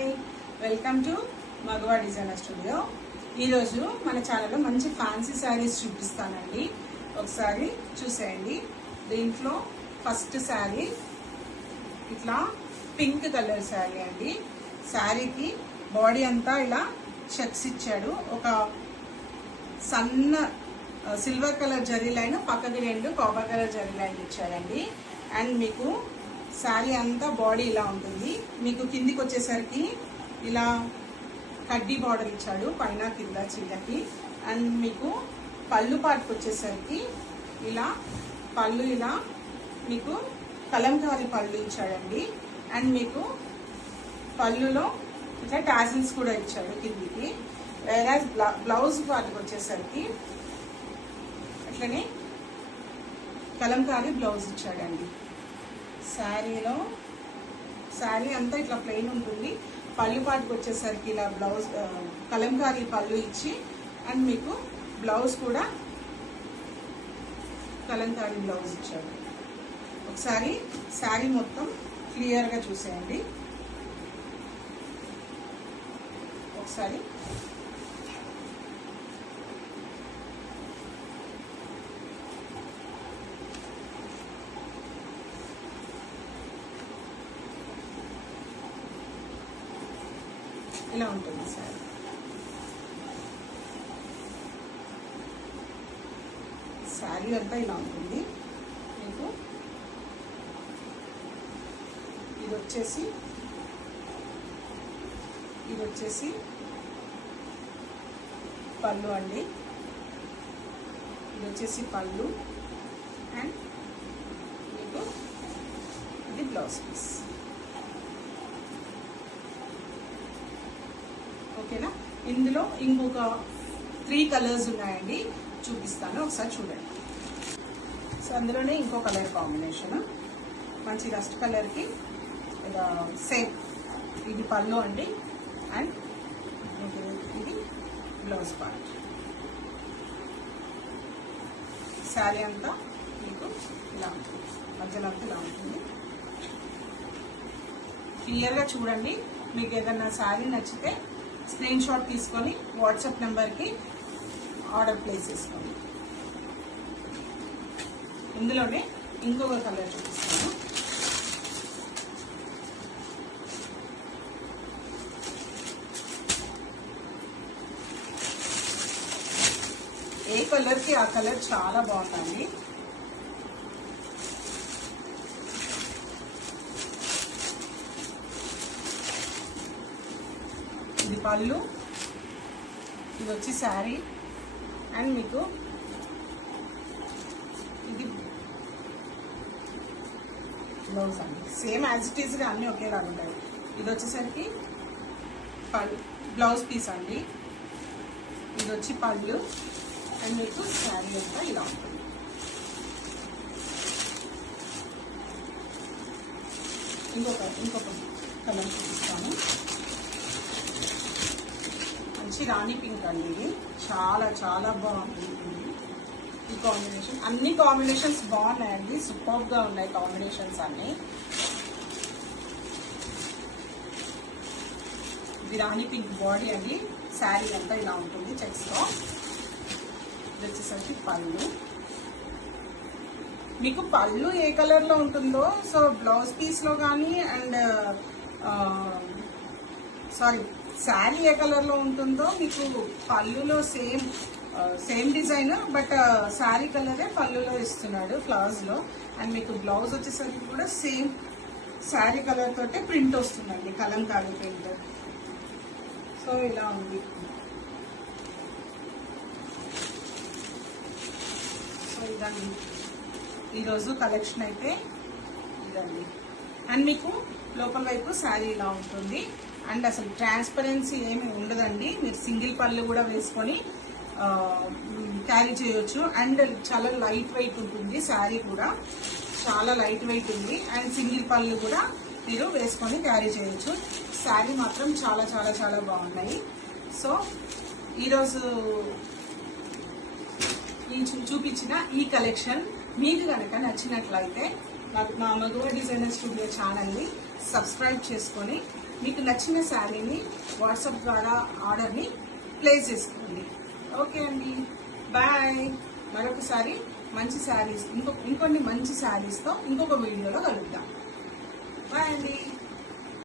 Hi, welcome to Magava designer studio. ఈరోజు మన ఛానల్లో మంచి ఫ్యాన్సీ శారీస్ చూపిస్తానండి. ఒకసారి చూసేయండి. దీంట్లో ఫస్ట్ శారీ ఇట్లా పింక్ కలర్ శారీ అండి. శారీకి బాడీ అంతా ఇలా చెక్స్ ఇచ్చాడు. ఒక సన్న సిల్వర్ కలర్ జరీ లైన్, పక్కకి 2 కాపర్ కలర్ జరీ లైన్ ఇచ్చాడండి. అండ్ మీకు శారీ అంతా బాడీ ఇలా ఉంటుంది. మీకు కిందికి వచ్చేసరికి ఇలా కడ్డీ బార్డర్ ఇచ్చాడు, పైన కింద చిన్నకి. అండ్ మీకు పళ్ళు పాటుకు వచ్చేసరికి ఇలా పళ్ళు ఇలా మీకు కలంకారీ పళ్ళు ఇచ్చాడండి. అండ్ మీకు పళ్ళులో ఇట్లా టాజిల్స్ కూడా ఇచ్చాడు కిందికి. వేరే బ్లౌజ్ పాటుకు వచ్చేసరికి అట్లనే కలంకారీ బ్లౌజ్ ఇచ్చాడండి. శారీ అంతా ఇట్లా ప్లెయిన్ ఉంటుంది. పళ్ళు పాటుకు వచ్చేసరికి ఇలా బ్లౌజ్ కలంకారీ పళ్ళు ఇచ్చి, అండ్ మీకు బ్లౌజ్ కూడా కలంకారీ బ్లౌజ్ ఇచ్చాడు. ఒకసారి శారీ మొత్తం క్లియర్గా చూసేయండి. ఒకసారి ఇలా ఉంటుంది సార్. శారీ అంతా ఇలా ఉంటుంది. మీకు ఇది వచ్చేసి పళ్ళు అండి. ఇది వచ్చేసి పళ్ళు. అండ్ మీకు ఇది బ్లౌజ్ పీస్. ఓకేనా? ఇందులో ఇంకొక 3 కలర్స్ ఉన్నాయండి, చూపిస్తాను. ఒకసారి చూడండి. సో అందులోనే ఇంకో కలర్ కాంబినేషన్, మంచి రస్ట్ కలర్కి సేమ్ ఇది పళ్ళు అండి. అండ్ ఇది బ్లౌజ్ పార్ట్. శారీ అంతా మీకు ఇలా ఉంటుంది, మధ్యలో అంతా ఇలా ఉంటుంది. క్లియర్గా చూడండి. మీకు ఏదన్నా శారీ నచ్చితే స్క్రీన్ షాట్ తీసుకొని వాట్సాప్ నెంబర్కి ఆర్డర్ ప్లేస్ చేసుకోండి. ఇందులోనే ఇంకొక కలర్ చూపిస్తాను. ఏ కలర్కి ఆ కలర్ చాలా బాగుందండి. ఇది పళ్ళు, ఇది వచ్చి శారీ. అండ్ మీకు ఇది బ్లౌజ్ అండి. సేమ్ యాజ్ ఇట్ ఈస్గా అన్నీ ఒకేలాగా ఉంటాయి. ఇది వచ్చేసరికి పళ్ళు బ్లౌజ్ పీస్ అండి. ఇది వచ్చి పళ్ళు. అండ్ మీకు శారీ అంతా ఇలా ఉంటుంది. ఇంకొక కలర్ చూపిస్తాను. మంచి రాణి పింక్ అండి. ఇది చాలా చాలా బాగుంటుంది ఈ కాంబినేషన్. అన్ని కాంబినేషన్స్ బాగున్నాయండి, సూపర్గా ఉన్నాయి కాంబినేషన్స్ అన్ని. ఇది రాణి పింక్ బాడీ అండి. శారీ అంతా ఇలా ఉంటుంది చెక్స్లో. ఇది వచ్చేసరికి పళ్ళు. మీకు పళ్ళు ఏ కలర్లో ఉంటుందో, సో బ్లౌజ్ పీస్లో కానీ అండ్ శారీ ఏ కలర్లో ఉంటుందో మీకు పళ్ళులో సేమ్ డిజైన్, బట్ శారీ కలరే పళ్ళులో ఇస్తున్నాడు ఫ్లవర్స్లో. అండ్ మీకు బ్లౌజ్ వచ్చేసరికి కూడా సేమ్ శారీ కలర్ తోటే ప్రింట్ వస్తుందండి, కలంకారీ ప్రింట్. సో ఇలా ఉంది. సో ఇదండి ఈరోజు కలెక్షన్ అయితే ఇదండి. అండ్ మీకు లోపల వైపు శారీ ఇలా ఉంటుంది. అండ్ అసలు ట్రాన్స్పరెన్సీ ఏమి ఉండదండి. మీరు సింగిల్ పళ్ళు కూడా వేసుకొని క్యారీ చేయొచ్చు. అండ్ చాలా లైట్ వెయిట్ ఉంటుంది. శారీ కూడా చాలా లైట్ వెయిట్ ఉంది. అండ్ సింగిల్ పళ్ళు కూడా మీరు వేసుకొని క్యారీ చేయొచ్చు. శారీ మాత్రం చాలా చాలా చాలా బాగున్నాయి. సో ఈరోజు చూపించిన ఈ కలెక్షన్ మీకు కనుక నచ్చినట్లయితే మా మగవా డిజైనర్ స్టూడియో ఛానల్ని సబ్స్క్రైబ్ చేసుకొని మీకు నచ్చిన శారీని వాట్సాప్ ద్వారా ఆర్డర్ని ప్లేస్ చేసుకోండి. ఓకే అండి, బాయ్. మరొకసారి మంచి శారీస్ ఇంకొన్ని మంచి శారీస్తో ఇంకొక వీడియోలో కలుద్దాం. బాయ్ అండి.